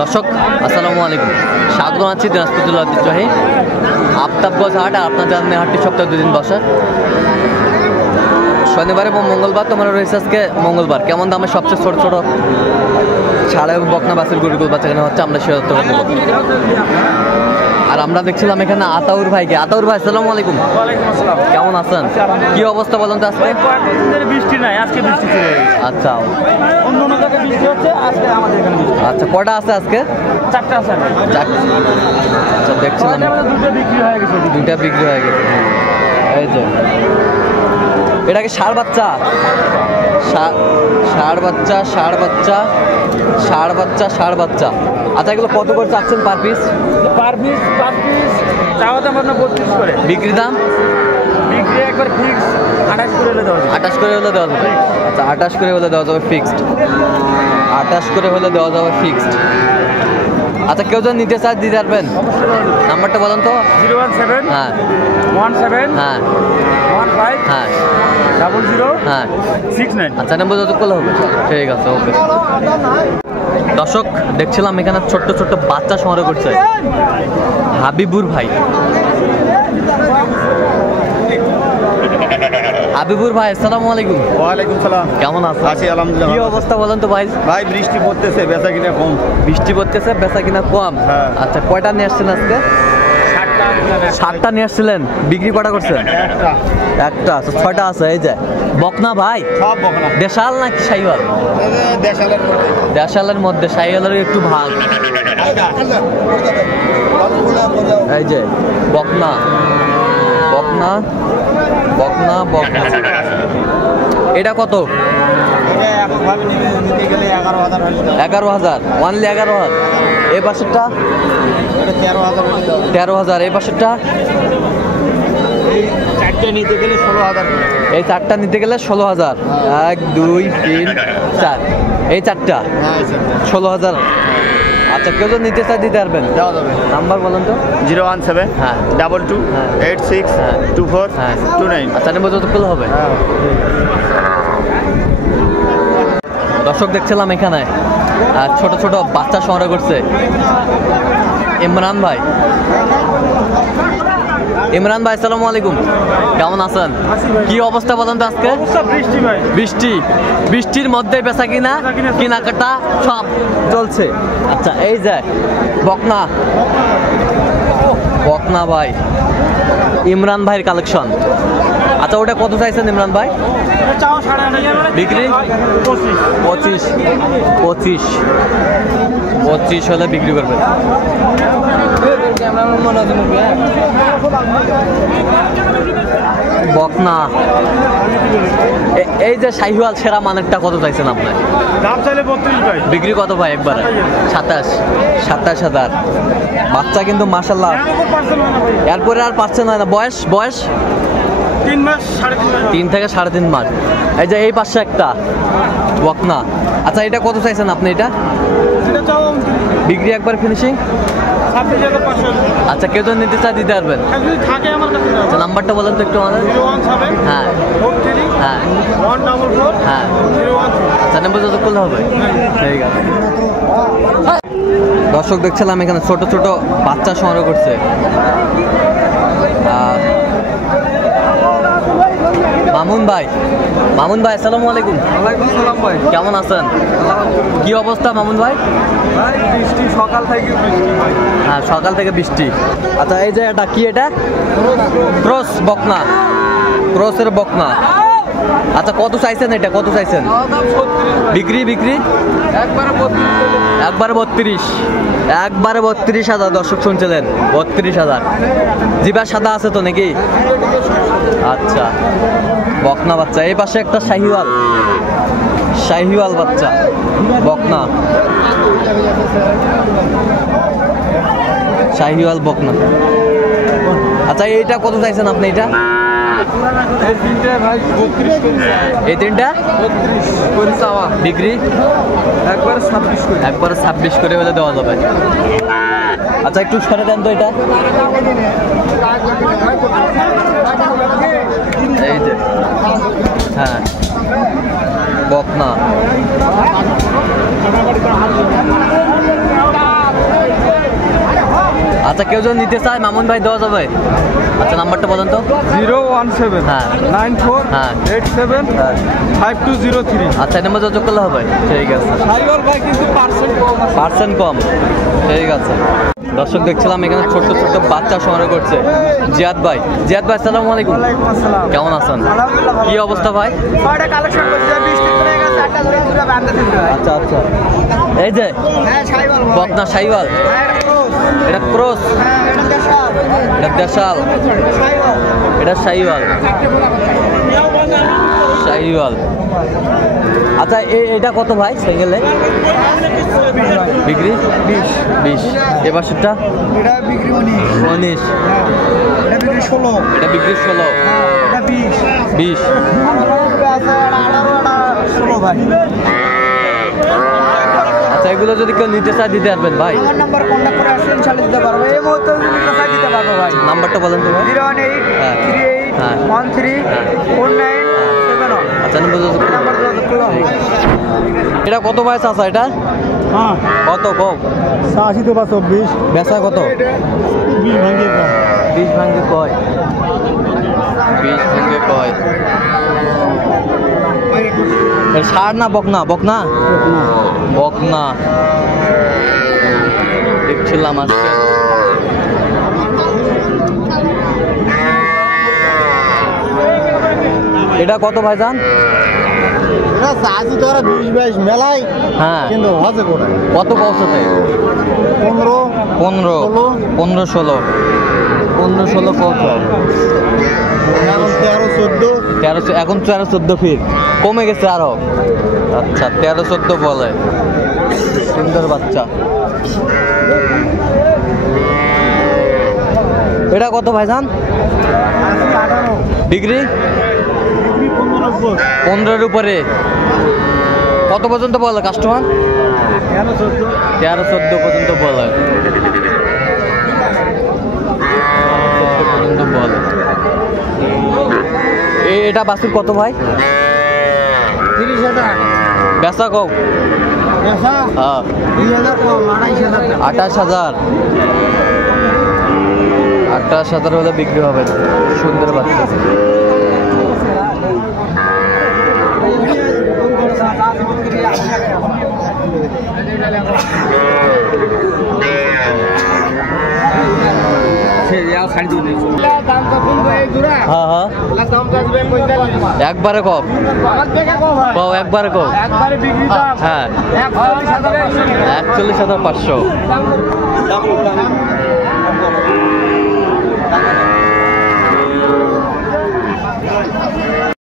দর্শক আসসালামু আলাইকুম, স্বাগত জানাচ্ছি দিনাজপুর জেলার ঐতিহ্যবাহী আফতাবগঞ্জ হাট। আর আপনার জানেন হাটটি সপ্তাহে 2 দিন বসে, শনিবার এবং মঙ্গলবার। তোমার রয়েছে আজকে মঙ্গলবার। কেমন দামে সবচেয়ে ছোট ছোট ছাড়া এবং বকনা বাছুর গরুগুলো বাচ্চা কেনা হচ্ছে আমরা সে তথ্য দেবো। আর আমরা দেখছিলাম এখানে আতাউর ভাইকে। আতাউর ভাই আসসালামু আলাইকুম। কেমন আছেন? কি অবস্থা বলেন তো আজকে? বৃষ্টি নাই, আজকে বৃষ্টি ছিল। আচ্ছা, অন্য অন্য জায়গায় বৃষ্টি হচ্ছে, আজকে আমাদের এখানে বৃষ্টি। আচ্ছা, কটা আছে আজকে? 4টা আছে। আচ্ছা, দেখছিলাম 2টা বিক্রি হয়ে গেছে। 2টা বিক্রি হয়ে গেছে। এই যে এটা কি ষাঁড় বাচ্চা? ষাঁড় বাচ্চা, ষাঁড় বাচ্চা, ষাঁড় বাচ্চা, ষাঁড় বাচ্চা। আচ্ছা, এগুলো কত করে চাচ্ছেন পার পিস? পার পিস চাওয়া দাম আপনার 32 করে। বিক্রি দাম? বিক্রি একবার ফিক্স 28 করে হলে দেওয়া যাবে। 28 করে হলে দেওয়া যাবে। আচ্ছা, 28 করে হলে দেওয়া যাবে ফিক্সড। 28 করে হলে দেওয়া যাবে ফিক্সড। আচ্ছা, কেউ যদি নিতে চায় দিতে পারবেন? নাম্বারটা বলেন তো। 017 হ্যাঁ 17 হ্যাঁ 15 হ্যাঁ 00 হ্যাঁ 69। আচ্ছা, নাম্বার যত করলে হবে। ঠিক আছে, ওকে। দর্শক দেখছিলাম এখানে ছোট্ট ছোট্ট বাচ্চা সংগ্রহ করছে হাবিবুর ভাই। হাবিবুর ভাই আসসালামু আলাইকুম। ওয়ালাইকুম সালাম। কেমন আছেন? আছি আলহামদুলিল্লাহ। কি অবস্থা বলেন তো ভাই? ভাই বৃষ্টি পড়তেছে, বেচা কিনা কম। বৃষ্টি পড়তেছে, বেচা কিনা কম। হ্যাঁ। আচ্ছা, কয়টা নিয়ে আসছেন আজকে? 7টা নিয়ে আসছিলেন। বিক্রি কটা করছেন? একটা। আচ্ছা, 6টা আছে। এই যে বকনা ভাই, সব বকনা। দেশাল নাকি শাহিওয়াল? দেশালের মধ্যে। দেশালের মধ্যে, শাহিওয়ালের একটু ভাগ। এই যে বকনা বকনা বকনা বকনা। এটা কত? নিতে গেলে 11,000। 11,000। ওয়ানলি 11,000। এই পাশেরটা 13,000। 13,000। এই পাশেরটা? এই 4টে নিতে গেলে 16,000। এই 4টা নিতে গেলে 16,000। 1 2 3 4। এই 4টা 16,000। আচ্ছা, কেউ যদি নিতে চায় দিতে পারবেন? দেওয়া যাবে। নাম্বার বলেন তো। 017 হ্যাঁ 22 হ্যাঁ 86 হ্যাঁ 24 হ্যাঁ 29। আচ্ছা, নেবো যত করলে হবে। দর্শক দেখছিলাম এখানে ছোট ছোট বাচ্চা সংগ্রহ করছে ইমরান ভাই। ইমরান ভাই আসসালামু আলাইকুম। কেমন আছেন? কি অবস্থা বলেন তো আজকে? বৃষ্টি ভাই, বৃষ্টির মধ্যে বেচা কিনা কেনাকাটা সব চলছে। আচ্ছা, এই যে বকনা বকনা ভাই, ইমরান ভাইয়ের কালেকশন। আচ্ছা, ওটা কত চাইছেন ইমরান ভাই? বিক্রি 25 হলে বিক্রি করবেন। বকনা এই যে শাহিওয়াল সেরা মানেরটা কত চাইছেন আপনার? দাম চাইলে 32 ভাই। বিক্রি কত ভাই একবারে? 27,000। বাচ্চা কিন্তু মাশাআল্লাহ। এরপরে আর পাচ্ছেন না। বয়স 3 মাস 3.5 মাস। 3 থেকে 3.5 মাস। এই যে এই পাশে একটা বকনা। আচ্ছা, এটা কত চাইছেন আপনি? এটা এটা চাও বিক্রি একবার ফিনিশিং 26,500। আচ্ছা, কেউ তো নিতে চায় দিতে পারবেন? যদি থাকে আমার কাছে দাও। আচ্ছা, নাম্বারটা বলেন তো একটু আমাদের। 017 হ্যাঁ 43 হ্যাঁ 144 হ্যাঁ 013। আচ্ছা, নাম্বার যত করলে হবে। ঠিক আছে। দর্শক দেখছিলাম এখানে ছোট ছোট বাচ্চা সংগ্রহ করছে মামুন ভাই। মামুন ভাই আসসালামু আলাইকুম। ওয়ালাইকুম সালাম ভাই। কেমন আছেন? কি অবস্থা মামুন ভাই? ভাই বৃষ্টি সকাল থেকে বৃষ্টি ভাই। হ্যাঁ, সকাল থেকে বৃষ্টি। আচ্ছা, এই যে এটা কি? এটা ক্রস বকনা, ক্রসের বকনা। আচ্ছা, কত চাইছেন? এটা কত চাইছেন? বিক্রি একবারে 32। একবারে 32,000। দর্শক শুনছিলেন 32,000। জিবা সাদা আছে তো নাকি? আচ্ছা, বকনা বাচ্চা। এই পাশে একটা শাহিওয়াল বাচ্চা বকনা, শাহিওয়াল বকনা। আচ্ছা, এইটা কত চাইছেন আপনি? এটা এই তিনটে ভাই 32 করে। এই তিনটা 32 করে চাওয়া। বিক্রি একবারে 26 করে। একবারে 26 করে হলে দেওয়া যাবে। আচ্ছা, একটু সরে দেন তো এটা। এই যে হ্যাঁ বকনা। আচ্ছা কেউ যদি নিতে চায় মামুন ভাই দেওয়া যাবে? আচ্ছা নাম্বারটা বলেন তো। 017 হ্যাঁ 94 হ্যাঁ 87 হ্যাঁ। 5203। আচ্ছা এই নাম্বার যোগাযোগ করলে হবে। ঠিক আছে, সাইবার ভাই কিন্তু পার্সেন্ট কম আছে। পার্সেন্ট কম। ঠিক আছে দর্শক দেখছিলাম এখানে ছোট্ট ছোট্ট বাচ্চা সংগ্রহ করছে জিয়াদ ভাই। জিয়াদ ভাই আসসালামু আলাইকুম, ওয়ালাইকুম আসসালাম। কেমন আছেন? আলহামদুলিল্লাহ। কি অবস্থা ভাই? ছয়টা কালেকশন করছে, 20 দিন করে গেছে, একটা ধরে দুটো বান্ধা দিতে হয়। আচ্ছা আচ্ছা এই যে হ্যাঁ সাইবার ভাই। বকনা সাইওয়াল, হ্যাঁ ক্রস। এটা ক্রস, হ্যাঁ এটা দেশাল। এটা দেশাল, সাইবার। এটা সাইওয়াল, সাইওয়াল। আচ্ছা এটা কত ভাই সিঙ্গেলে বিক্রি? 20। এবার সেটা এটা বিক্রি 19, এটা বিক্রি 16, এটা বিক্রি 16, এটা 20। 20। আছে 18 ভাই। আচ্ছা এগুলো যদি কেউ নিতে চায় দিতে পারবেন ভাই? আমার নাম্বার কন্টাক্ট করে আসলে ইনশাআল্লাহ দিতে পারবো। এই মুহূর্তে যদি নিতে চাই দিতে পারবো ভাই। নাম্বারটা বলেন তো ভাই। 018 হ্যাঁ। 38 হ্যাঁ। 13 49 71। আচ্ছা নাম্বার যোগাযোগ করুন। নাম্বার যোগাযোগ করলে হবে। এটা কত ভাই চাচা এটা? হ্যাঁ কত কম? 80 তো 24 বেচা কত? 20 ভাঙিয়ে দাও। 20 ভাঙে কয়? 20 ভাঙে কয়? ষাড় না বকনা? বকনা বকনা দেখছিলাম আজকে। এটা কত ভাই জান? এটা চাষি তো 20-22 মেলায়, হ্যাঁ কিন্তু হচ্ছে কোথায়? কত পৌঁছতে? 15 15 15 16 15 16 কত? এখন 13-14। 13 এখন 13 14 ফিট কমে গেছে আরো। আচ্ছা 13 14 বলে। সুন্দর বাচ্চা। এটা কত ভাইজান? 18 ডিগ্রি বিক্রি 15 15-র উপরে। কত পর্যন্ত বলে কাস্টমার? 13 14 13 14 পর্যন্ত বলে। 14 পর্যন্ত বলে। এটা বাছুর কত ভাই? 30,000 বেচা কও? পয়সা হ্যাঁ 2000 কম 28,000 28,000। 28,000 হলে বিক্রি হবে। সুন্দর বাচ্চা। দাম কখন ভাই জোড়া? হ্যাঁ হ্যাঁ দাম আসবে 45। একবারে কম আমার থেকে কম হয়। কও, একবারে কম। একবারে বিক্রি দাম হ্যাঁ 41,500 41,500।